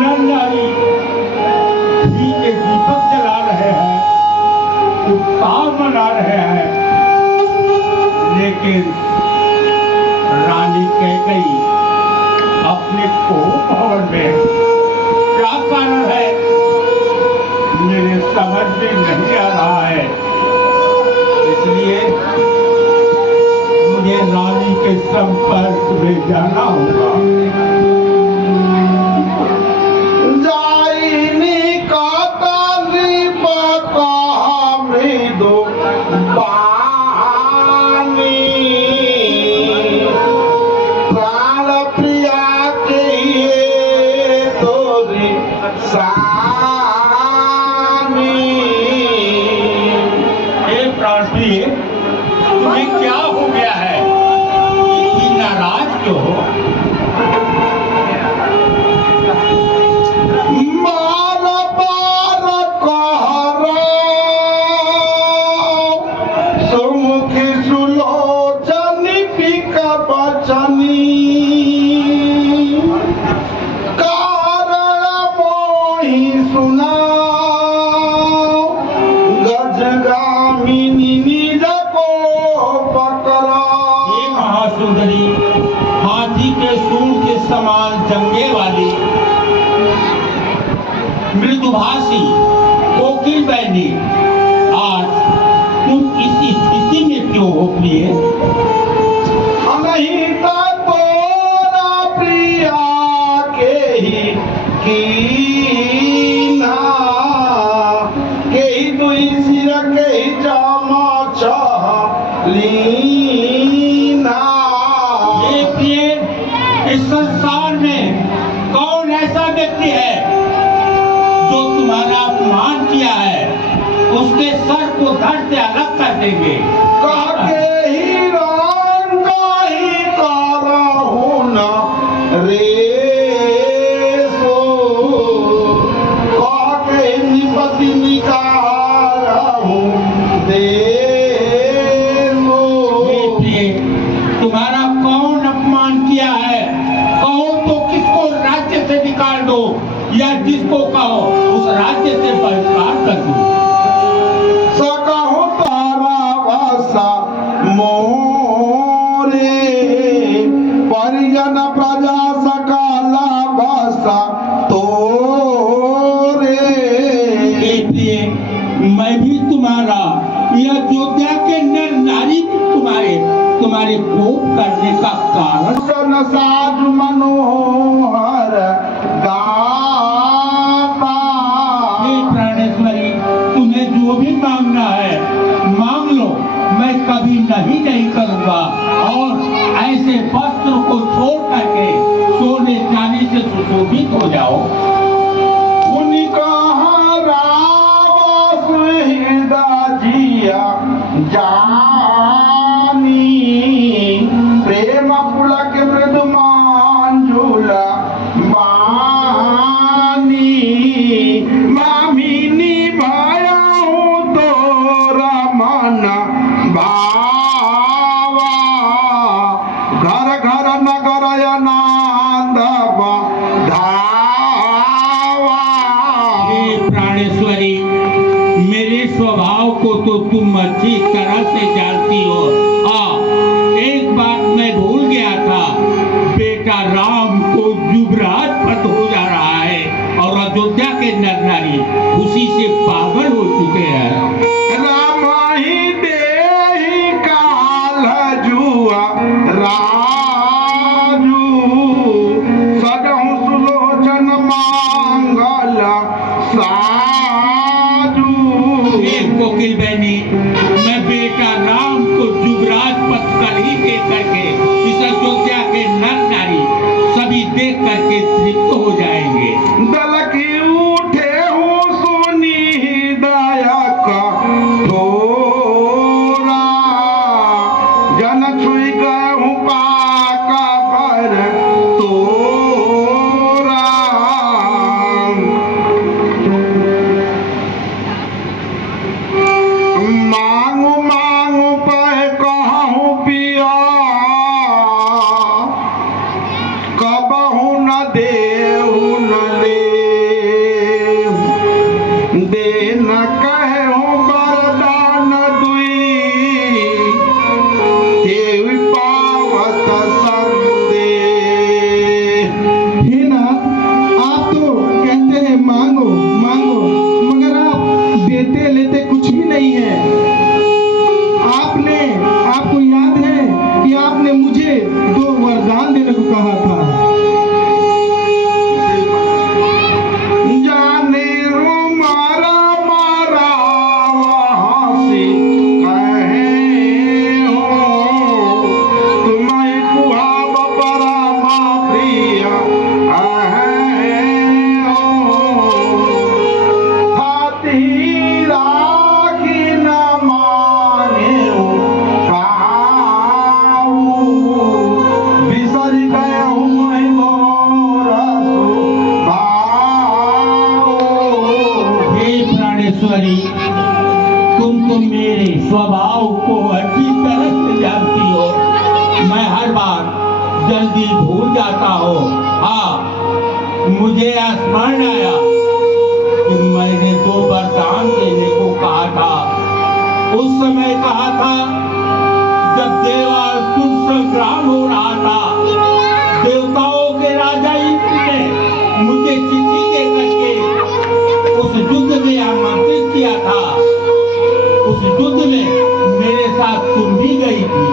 नर नारी घी के दीपक जला रहे हैं, उत्साह मना रहे हैं, लेकिन रानी कैकेयी अपने कोप भवन में क्या कारण है मेरे समझ में नहीं आ रहा है। इसलिए मुझे रानी के संपर्क में जाना होगा। तुम्हें क्या हो गया है? इतनी नाराज क्यों हो? हाथी के सूंड के समान जंगे वाली मृदुभाषी कोकिल बहनी, आज तुम इस स्थिति में क्यों हो प्रिय? नहीं तो तोरा प्रिया के ही कीना के ही दुई सिर के ही चमच लीना। इस संसार में कौन ऐसा व्यक्ति है जो तुम्हारा अपमान किया है, उसके सर को धड़ से अलग कर देंगे। रे सो के निपति निकालू दे। तुम्हारा कौन अपमान किया है? कहो तो किसको राज्य से निकाल दो, या जिसको कहो उस राज्य से बहिष्कार कर दो। सकहो तारा भाषा मोरे परिजन प्रजा सकला भाषा तोरे। मैं भी तुम्हारा, यह अयोध्या के नर नारी भी तुम्हारे कोप करने का कारण। सन साज मनोहर गाता। प्राणेश्वरी, तुम्हें जो भी मांगना है मांग लो, मैं कभी नहीं करूंगा। और ऐसे वस्त्र को छोड़ करके सोने चांदी से सुशोभित हो जाओ। उनका रावस हृदय जिया जानी प्रेम पुलक मृदु मांजुला बानी। मामिनी भयाऊं तोरा मन भावा घर घर नगर आनंद धावा। प्राणेश्वरी, मेरे स्वभाव को तो तुम अच्छी तरह से जानती हो। एक बात मैं भूल गया था, बेटा राम को युवराज पद हो जा रहा है और अयोध्या के नर नारी खुशी से पागल हो चुके हैं। राम ही देहि काल जुआ राजू सजहु सुलोचन मांगल साजू। कोकिल बहनी, मैं बेटा राम को जल्दी भूल जाता हो। हाँ, मुझे स्मरण आया कि मैंने 2 वरदान देने को कहा था। उस समय कहा था जब देवासुर संग्राम हो रहा था, देवताओं के राजा इंद्र ने मुझे चिट्ठी दे करके उस युद्ध में आमंत्रित किया था। उस युद्ध में मेरे साथ तुम भी गई थी।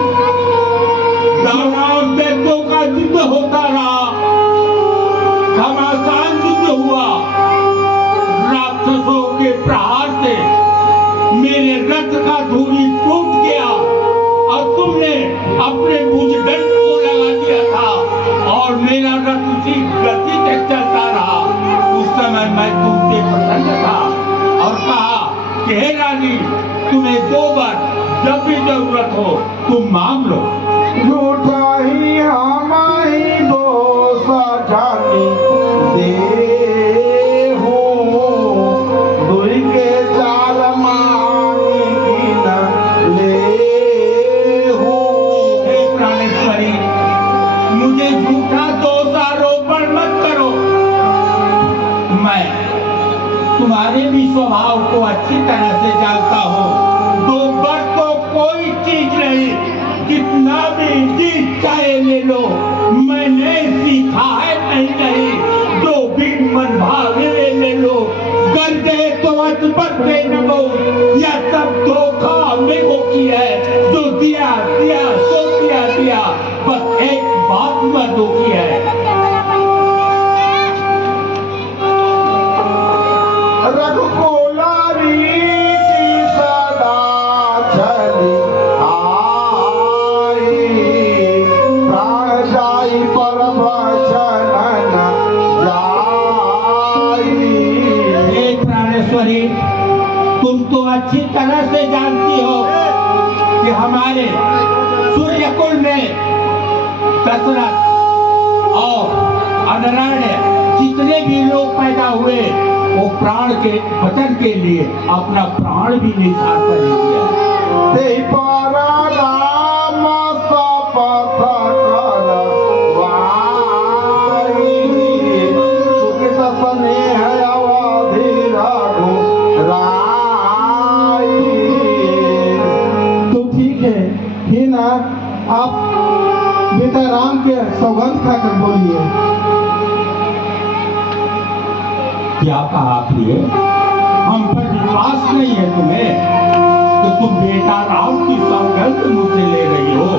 दानव दैत्यों का युद्ध होता रहा, घमासान युद्ध हुआ। राक्षसों के प्रहार से मेरे रथ का धूरी टूट गया और तुमने अपने भुजदंड को लगा दिया था और मेरा रथ उसी गति से चलता रहा। उस समय मैं तुम पे प्रसन्न था और कहा कि हे रानी, तुम्हें 2 बार जब भी जरूरत हो तुम मांग लो। झूठा ही हमारी दोसा जानी दे हूँ, दुई के चाल मांगी की न ले हूँ। हे प्राणेश्वरी, मुझे झूठा दोषारोपण मत करो। मैं तुम्हारे भी स्वभाव को अच्छी तरह से जानता हूँ। 2 बार तो कोई चीज नहीं, जितना भी जी चाहे ले लो। मैंने सीखा है नहीं, जो भी मन भावे ले लो। कर दे तो अजबत दे नो, यह सब धोखा हमने को किया है। जो दिया दिया सो दिया, बस एक बात में धोखी है। रघुकुलारी की सदा चली आई, प्राण जाई पर वचन न जाई। हे प्राणेश्वरी, तुम तो अच्छी तरह से जानती हो कि हमारे सूर्यकुल में दशरथ और अनरण्य जितने भी लोग पैदा हुए, वो प्राण के वचन के लिए अपना प्राण भी निछावर कर दिया। तेहि पारा राम शपथ करवाई, सुकृत स्नेह अवधि रघुराई। तो ठीक है, ही ना, आप बेटा राम के सौगंध खाकर बोलिए। क्या कहा प्रिय? हम पर विश्वास नहीं है तुम्हें कि तुम बेटा राम की सौगंध मुझसे ले रही हो।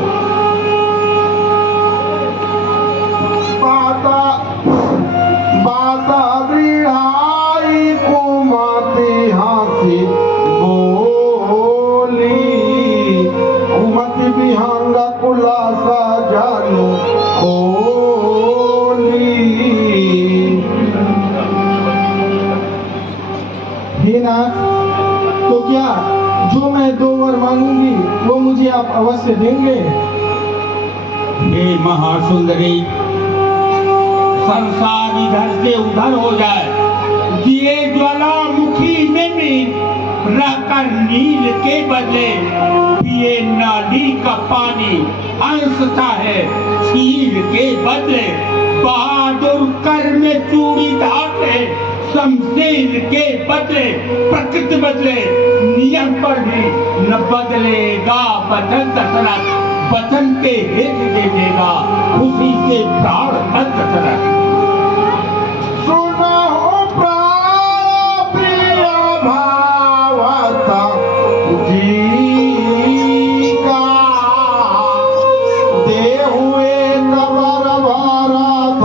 बाता दृढ़ाई कुमति हंसी बोली, कुमति विहंग कुलासा जानु खोली। हे नाथ, तो क्या जो मैं 2 वर मांगूंगी वो मुझे आप अवश्य देंगे? हे महासुंदरी, संसार इधर से उधर हो जाए, दिए ज्वालामुखी में भी रहकर नील के बदले पिए नाली का पानी, अंश चाहे छील के बदले बहादुर कर में चूड़ी धाके, शमशीर के बदले प्रकृति बदले, नियम पर भी न बदलेगा वचन। दशरथ वचन के हित दे देगा, खुशी से प्राण तक दशरथ। सुनो प्राण प्रिय भावत जी का, देहुए कबर भरत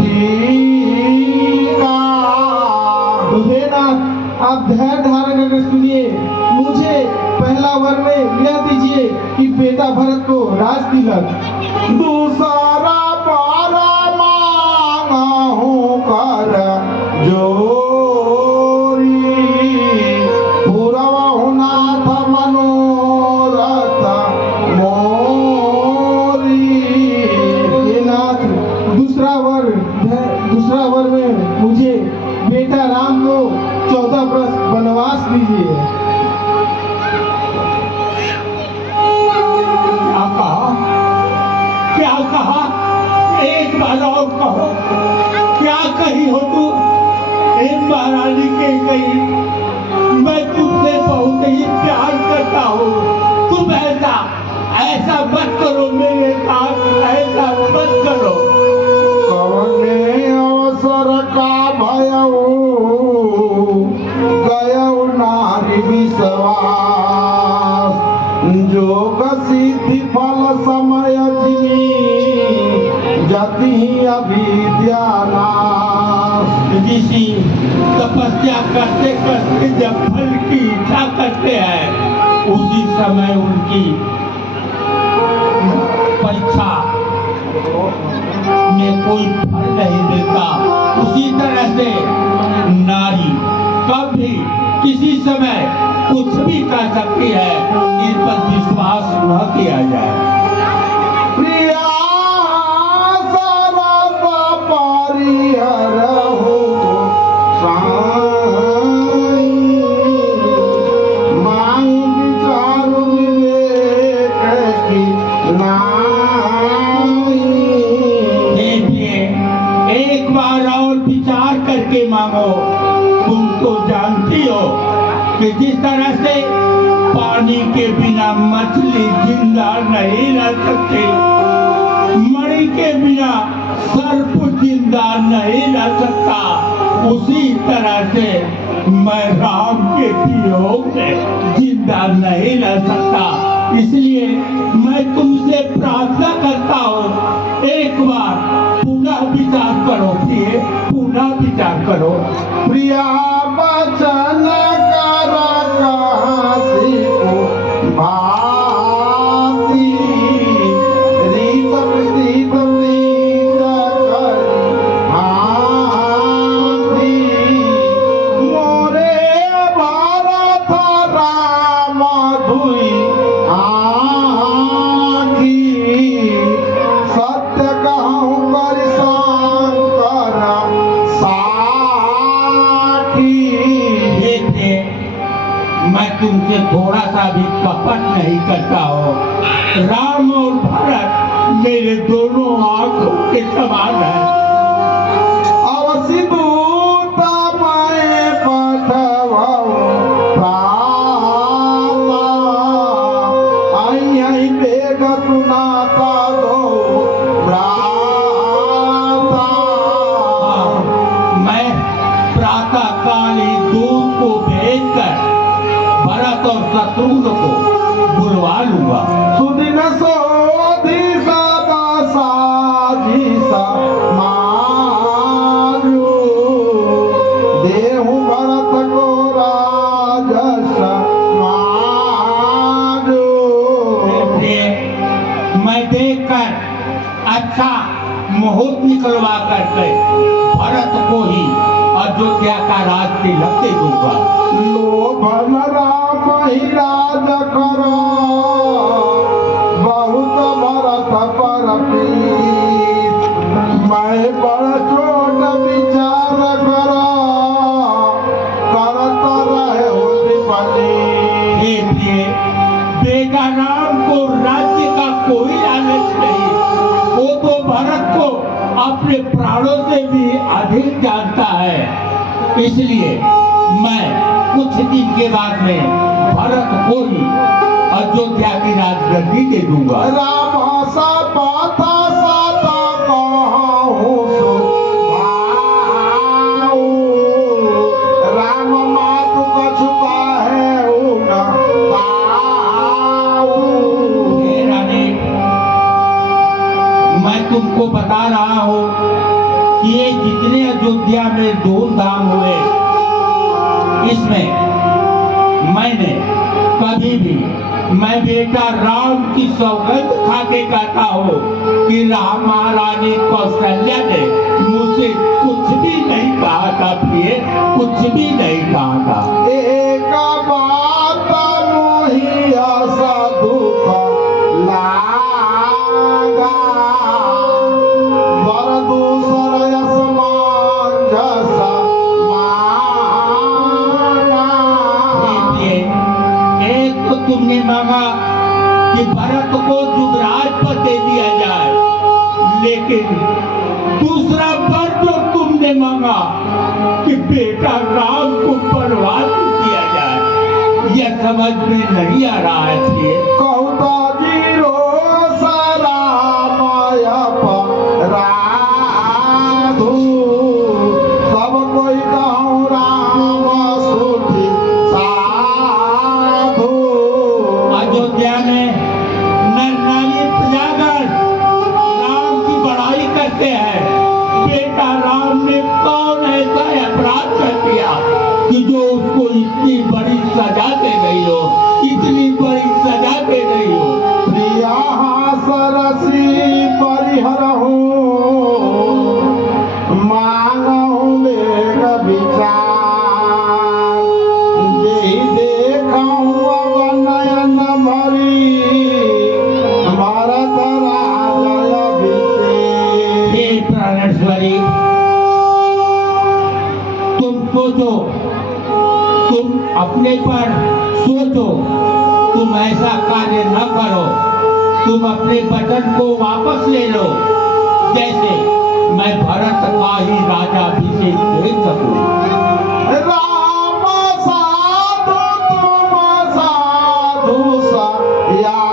टीका। तो हे नाथ, आप धैर्य धारण करके सुनिए। मुझे पहला वर में यह दीजिए कि बेटा भरत को राज तिलक, दूसरा पारा कहो क्या कही हो तू? हे महारानी के कही, मैं तुमसे बहुत ही प्यार करता हूँ। तुम ऐसा मत करो मेरे साथ, ऐसा मत करो। कवने अवसर का भयऊ गयऊ नारी विश्वास जोग सिद्धि फल समय जिमी जति अविद्या नाश। ऋषि तपस्या करते करते जब फल की इच्छा करते हैं उसी समय उनकी परीक्षा में कोई फल नहीं मिलता। उसी तरह से नारी कभी किसी समय कुछ भी कर सकती है, इस पर विश्वास न किया जाए। प्रिया सरस परिहर हो साई मांग विचार विवेक की नाई। देखिए, एक बार और विचार करके मांगो। तुम तो जानती हो कि जिस तरह से पानी के बिना मछली जिंदा नहीं रह सकती, मणि के बिना सर्प जिंदा नहीं रह सकता, उसी तरह से मैं राम के वियोग में जिंदा नहीं रह सकता। इसलिए मैं तुमसे प्रार्थना करता हूँ, एक बार पुनः विचार करो, प्रिय, पुनः विचार करो। प्रिया बचन कर काशी को भाती रीत प्रीत प्रीत करी हाथी मोरे भारत राम धुई आखी सत्य कहूँ कर शंकर साखी। देखिए, मैं तुमसे थोड़ा सा भी कपट नहीं करता हूँ। राम और भरत मेरे दोनों आंखों के समान है। अवसि दूत मैं पठवाऊं प्राता आई बेग सुनाता दो प्राता। मैं प्रातः काल ही दूत को भेजकर भरत और शत्रुघ्न को बुलवा लूंगा। सुदिन सोधि सदा साधि समाजु देहु भरत को राजस माजु। इसलिए मैं देखकर अच्छा मुहूर्त निकलवा करके भरत को ही अयोध्या का राज तिलक दे दूंगा। लोभन राम ही राज करो बहुत भरत पर प्रीत मैं बड़ छोट विचार करो करत रहे उद्दीपनी। इसलिए बेटा राम को राज्य का कोई लालच नहीं, वो तो भरत को अपने प्राणों से भी अधिक जानता है। इसलिए मैं कुछ दिन के बाद में भरत को ही अयोध्या की राजगद्दी दे दूंगा। राम सा पाता साता कहूँ सुभाऊ राम मातु कछु काहे उन ताऊ। हे रानी, मैं तुमको बता रहा हूँ कि ये जितने अयोध्या में धूमधाम हुए, इसमें मैंने कभी भी मैं बेटा राम की सौगंध खा के कहता हूँ कि राम महारानी कौशल्या ने मुझसे कुछ भी नहीं कहा था, प्रिय, कुछ भी नहीं कहा था। एक बात मोहि आशा दुख लागा वर दूसर असमान जसा माना। इसलिए एक तो तुमने मांगा कि भरत को युवराज पद दे दिया जाए, लेकिन दूसरा वर जो तुमने मांगा कि बेटा राम को बर्बाद किया जाए, यह समझ में नहीं आ रहा है। कहता जीरो सारा माया पराधु, सब कोई कहूँ राम सुधी साधु। अयोध्या में नर नारी प्रजागण राम की बड़ाई करते हैं। बेटा राम ने कौन ऐसा अपराध कर दिया कि जो उसको इतनी बड़ी सजा दे गई हो, इतनी बड़ी सजा दे गई हो। प्रिया सरसी परिहरहु, मांगहु लेख विचार। जेहि देखहु अब नयन भरी, भरत राजय अभिषेक। हे प्राणेश्वरी, तुम सोचो, तुम अपने पर सोचो, तुम ऐसा कार्य न करो। तुम अपने वचन को वापस ले लो, जैसे मैं भरत का ही राजाभिषेक देख सकूं। राम साधु तुम साधु सयाने,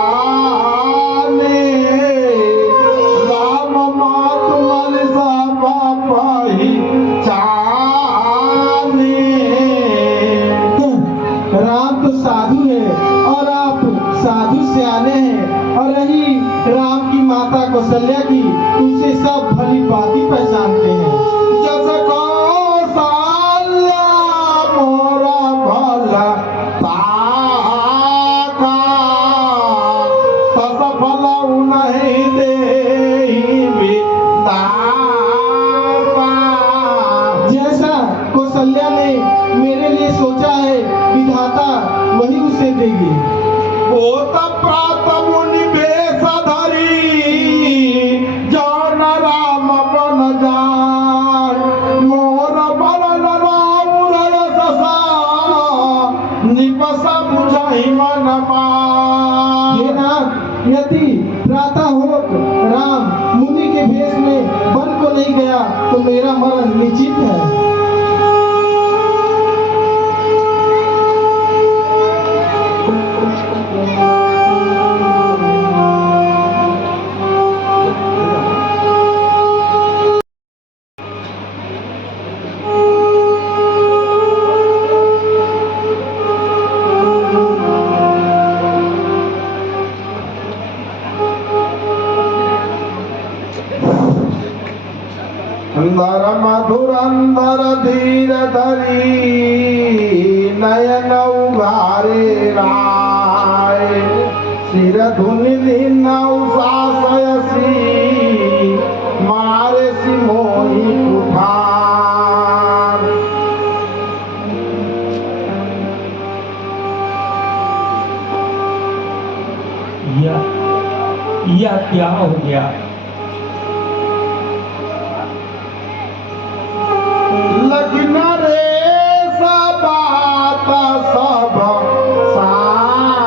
राम मात मन सब पहिचाने। राम तो साधु है और आप साधु सियाने हैं, और रही राम की माता कौशल्या की, उसे सब भली भांति पहचानते हैं। जस कौशल्या मोरा भला ताका, तस फल नहीं देहि विधाता। जैसा कौशल्या ने मेरे लिए सोचा है, विधाता वही उसे देगी। होत प्रात मुनि बेश धरी, जौन राम बन जान। मोर बरन राम रससा, निपस बुझहि मन मान। हे नाथ, यदि प्रातः होत राम मुनि के भेष में वन को नहीं गया तो मेरा मरण निश्चित है। अंदर मधुर अंदर धीर धरी, नयन उघारे राय। सिर धुनि दीन उषासयसी, मारे सी मोहि कुठार। यह क्या हो गया? लगिन रे सब बात सब साची,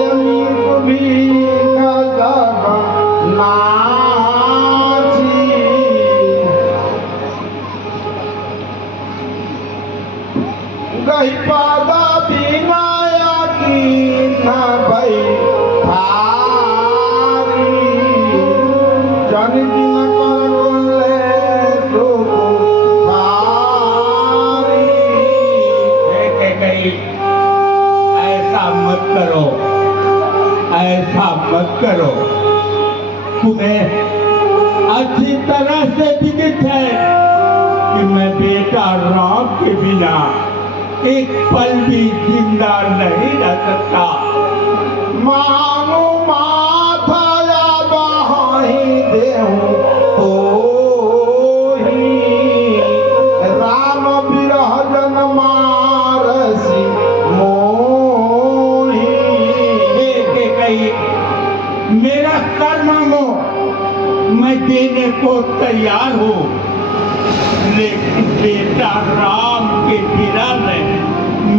यमी भी जग नाची। गही पादा बिनाया की न भई थारी, जन दिन कर गोले सुखारी। ऐसा मत करो, ऐसा मत करो। तुम्हें अच्छी तरह से विदित है कि मैं बेटा राम के बिना एक पल भी जिंदा नहीं रह सकता। मानो माथा या बहाई देहूं होही, राम बिरह जन मारसी मोही। मेरा सर मांगो, मैं देने को तैयार हूँ, लेकिन बेटा राम के बिना में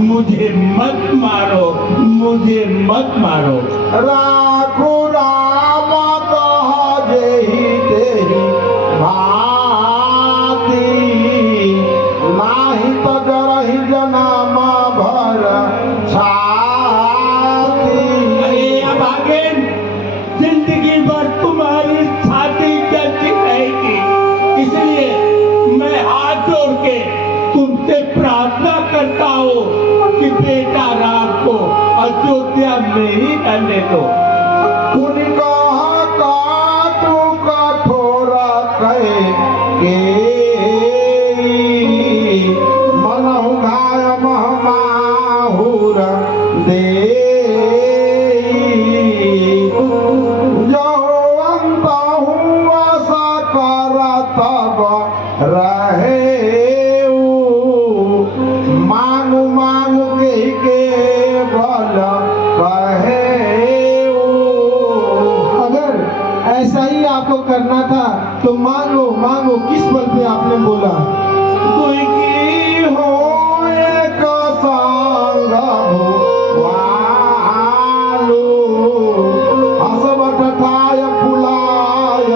मुझे मत मारो, मुझे मत मारो। राखो राम कह जे में ही रहने दो। उनका काटू कठोरा कहे के मनहु घाय महमाहुर दे जो अंत हुआ सकर तब रहे मांगू मांगू के बल कहे। अगर ऐसा ही आपको करना था तो मांगो मांगो, किस बल पे आपने बोला? कोई की हो एक संग भुआलू हसबट ठाय फुलाय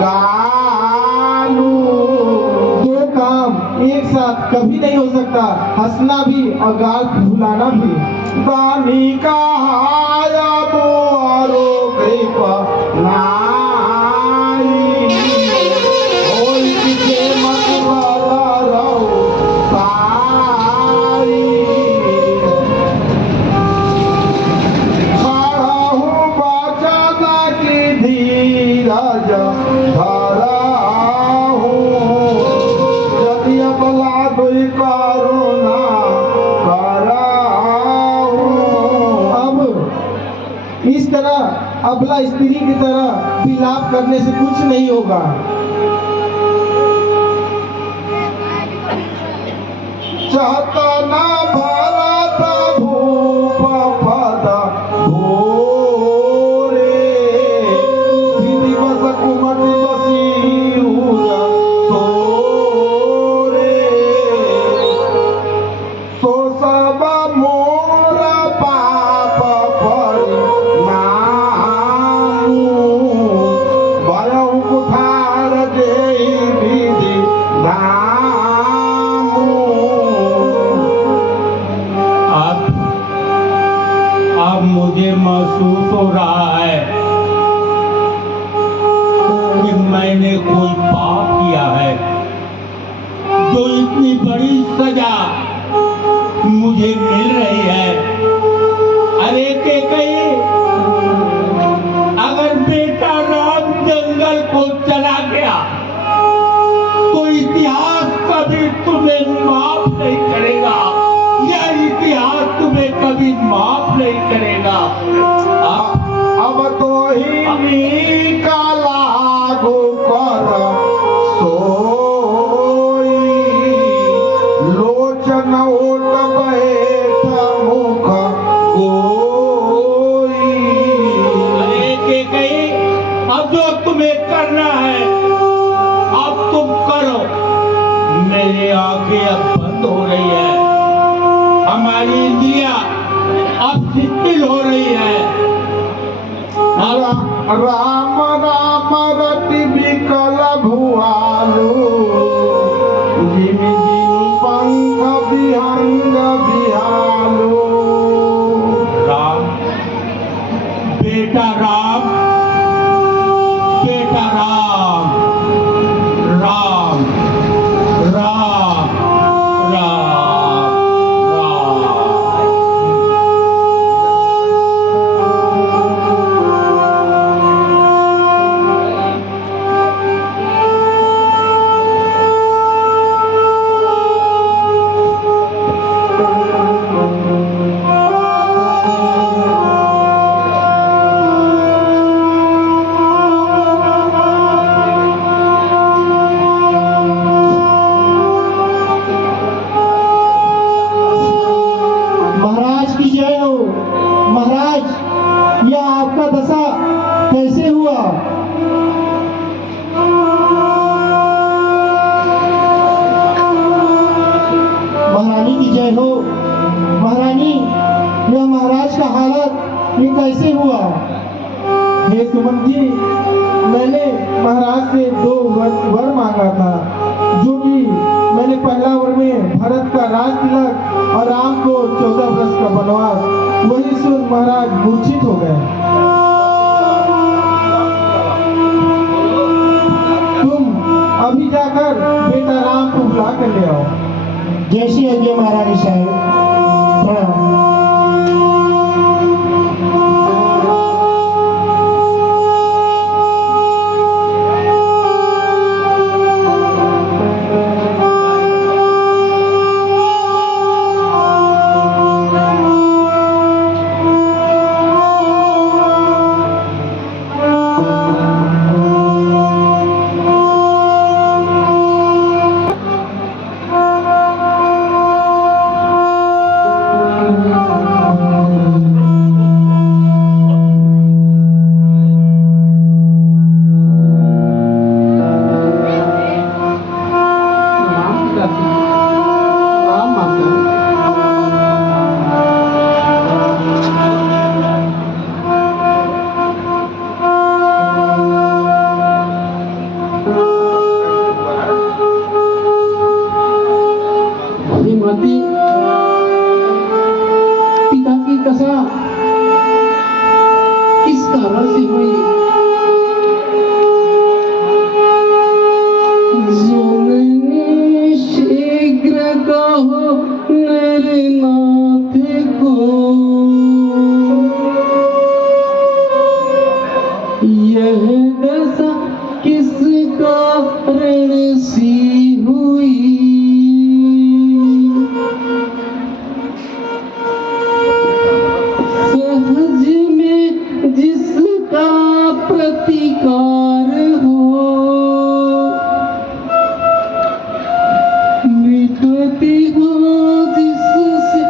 गालू। दो काम एक साथ कभी नहीं हो सकता, हंसना भी और गाल फुलाना भी। दानी का हाय बुआरो कृप नाई होई किसे मत रहो ताई। खड़हु बचन की धीरज धरहु यदि अबला दुई करुणा करहु। अब इस तरह अबला स्त्री की तरह विलाप करने से कुछ नहीं होगा। चतन भरत भूप पद भोरे विधिवस कुमति बसीहुर तोरे। सो सब मोर पाप परिणामु भयउ कुठार देहि विधि धामु। अब मुझे महसूस हो रहा है कि मैंने कोई पाप किया है, जो इतनी बड़ी सजा मुझे मिल रही है। अरे के कहीं अगर बेटा राम जंगल को चला गया तो इतिहास कभी तुम्हें माफ नहीं करेगा, या इतिहास तुम्हें कभी माफ नहीं करेगा। अब तो ही का लागू कर सोई लोचन ओट बैठ मुख गोई। अरे के कहीं अब जो तुम्हें करना है अब तुम करो। मेरी आंखें अब बंद हो रही है, हमारी इंद्रियां अब शिथिल हो रही है। राम राम रति विकल भुआलू जिमि जिमि पंख विहंग बिहालू। राम, बेटा राम, बेटा राम, राम राम राम राम। महाराज की जय हो। महाराज, यह आपका दशा कैसे हुआ? महारानी की जय हो। महारानी, यह महाराज का हालत ये कैसे हुआ? हे सुमन जी, मैंने महाराज से दो वर मांगा था, जो कि मैंने पहला वर में भरत का राज तिलक और राम को 14 वर्ष का वनवास, वही सुन महाराज मूर्छित हो गए। तुम अभी जाकर बेटा राम को बुला कर ले आओ। जैसी आज्ञा महारानी साहब। प्रणाम। यह दशा किस कारण सी हुई। सहज में जिसका प्रतिकार हो, मिटती हो जिससे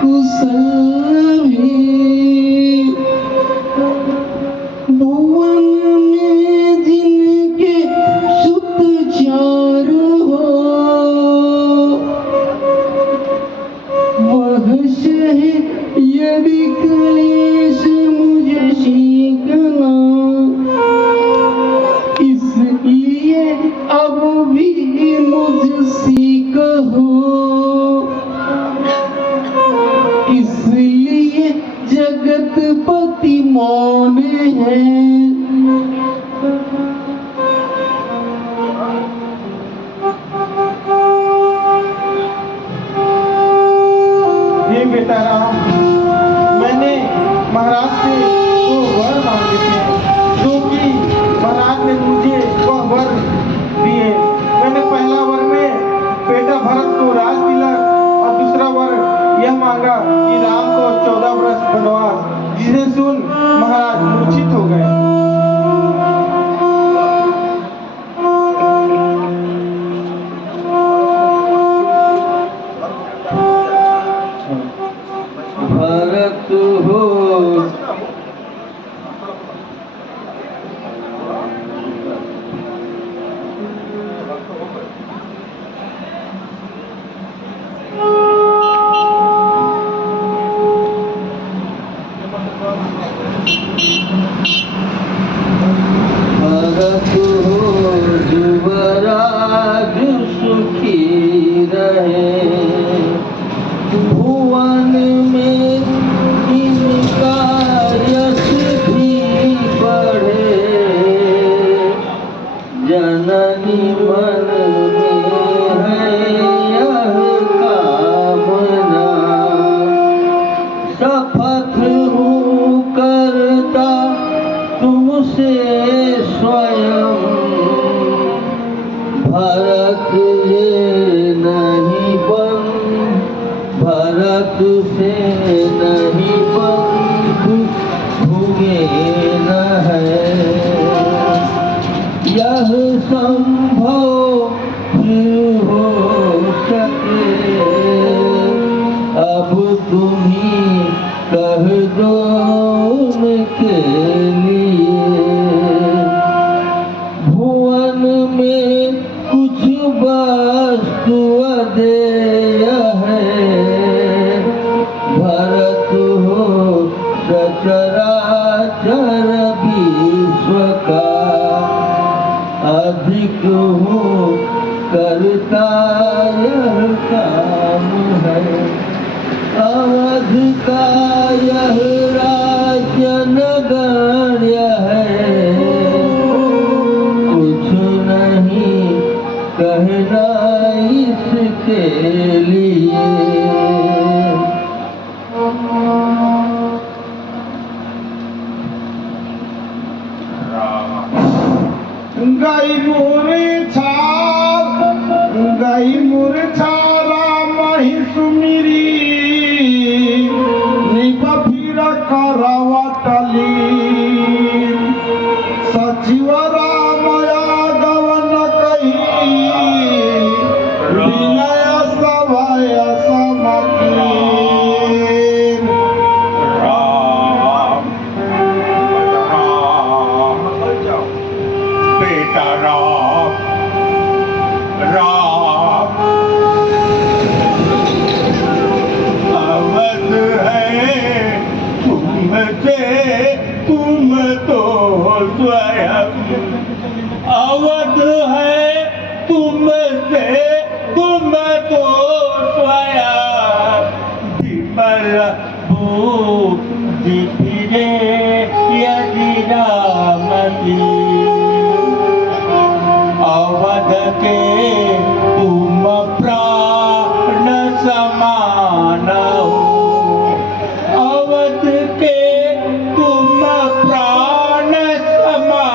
कुशल भी। भुवन में जिनके सुत चार हो, वह सहे यदि क्लेश मुझ सीखना। इसलिए अब भी मुझसे कहो, इसलिए जगतपति मौन है। हे बेटा राम, मैंने महाराज से वो वर मांगे थे, जो कि महाराज ने मुझे वह वर दिए। मैंने पहला वर में बेटा भरत को राज तिलक और दूसरा वर यह मांगा कि राम को 14 वर्ष वनवास, जिसे सुन महाराज मूर्छित हो गए। भरत हो भरत हो युवराज सुखी रहे। भुवन में इनका यश भी बढ़े। जननी मन में है यह कामना, शपथ हूँ करता तुमसे स्वयं। भरत ये नहीं भरत से नहीं बंधु भूगे न है। यह संभव फिर हो सके, अब तुम ही कह दो उनके लिए। भुवन में कुछ वस्तु अदेय है। भरत हो सचराचर विश्व का, अधिक हूँ करता यह काम है। अवध का यह राज्य नगण्य है, कुछ नहीं कहना इसके लिए। गई मूर्छा राम ही सुमिरी, निप फिर करवा टली। सचिव राम गवन कही, विनय सभय समकी। बेटा राम, राम अवध है तुमसे, तुम तो स्वयं। अवध है तुमसे, तुम तो स्वयं। विमल बुद्धि फिरे यदि राम की। अवध के तुम प्राण समान हो। अवध के तुम प्राण समान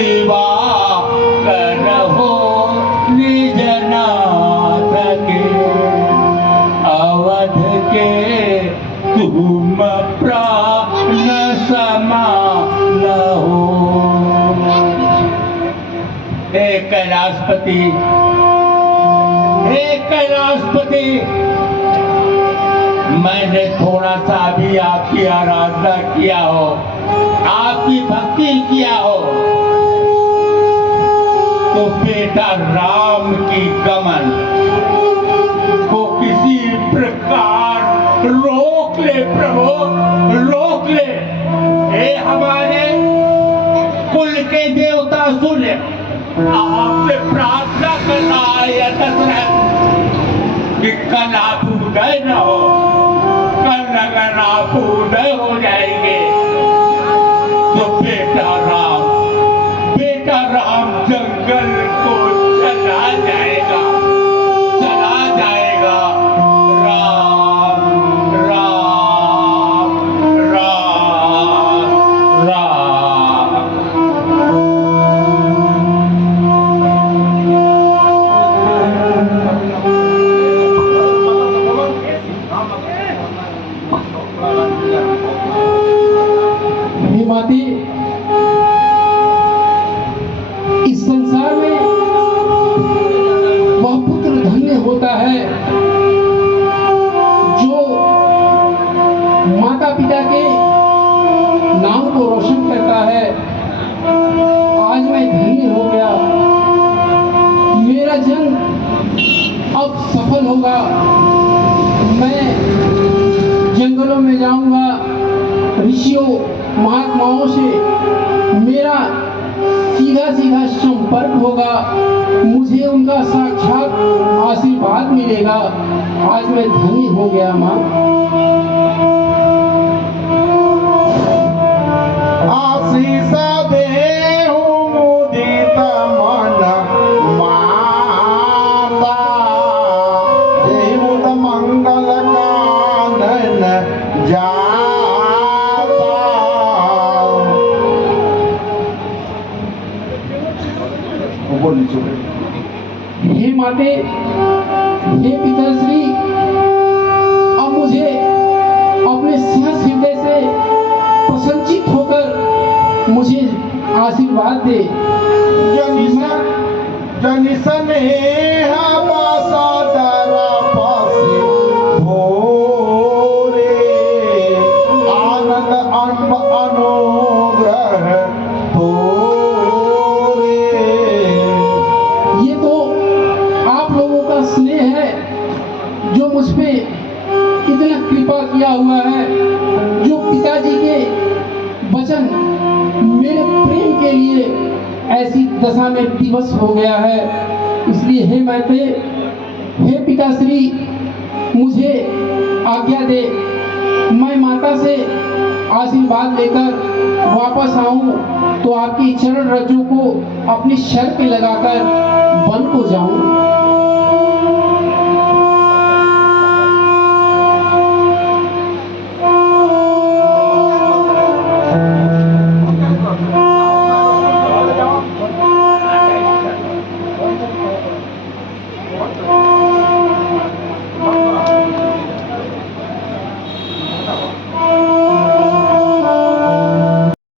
सेवा करहो निज नाथ के, अवध के तुम प्राण समान हो। हे कैलाशपति, हे कैलाशपति, मैंने थोड़ा सा भी आपकी आराधना किया हो, आपकी भक्ति किया हो, तो बेटा राम की गमन को किसी प्रकार रोक ले प्रभु, रोक ले। हे हमारे कुल के देवता सुन, आपसे प्रार्थना करना है दशरथ कि कल आप उदय न हो, कल अगर आप उदय हो जाएंगे तो बेटा राम जंगल को चला जाएगा, चला जाएगा। राम राम राम राम। हे माते, इस संसार में वह पुत्र धन्य होता है जो माता पिता के नाम को रोशन करता है। आज मैं धन्य हो गया, मेरा जन्म अब सफल होगा। मैं जंगलों में जाऊंगा, ऋषियों महात्माओं से मेरा सीधा सीधा संपर्क होगा, मुझे उनका साक्षात आशीर्वाद मिलेगा। आज मैं धन्य हो गया माँ। आशीष देहु मुदित मन माता, जय मुद मंगल कानन जाता। बोलिए चुप। हे माते, हे पिताश्री, अब मुझे अपने सहज हृदय से प्रसन्नचित होकर मुझे आशीर्वाद दे। जनि स्नेह बसा डरा पासे भोरे, आनंद अनब अनुग्रह तोरे। ये तो आप लोगों का स्नेह है जो मुझ पे इतना कृपा किया हुआ है, जो पिताजी के वचन मेरे प्रेम के लिए ऐसी दशा में विवश हो गया है। इसलिए हे माते, हे पिताश्री, मुझे आज्ञा दे, मैं माता से आशीर्वाद लेकर वापस आऊं तो आपकी चरण रज्जू को अपनी शर पे लगाकर वन को जाऊं।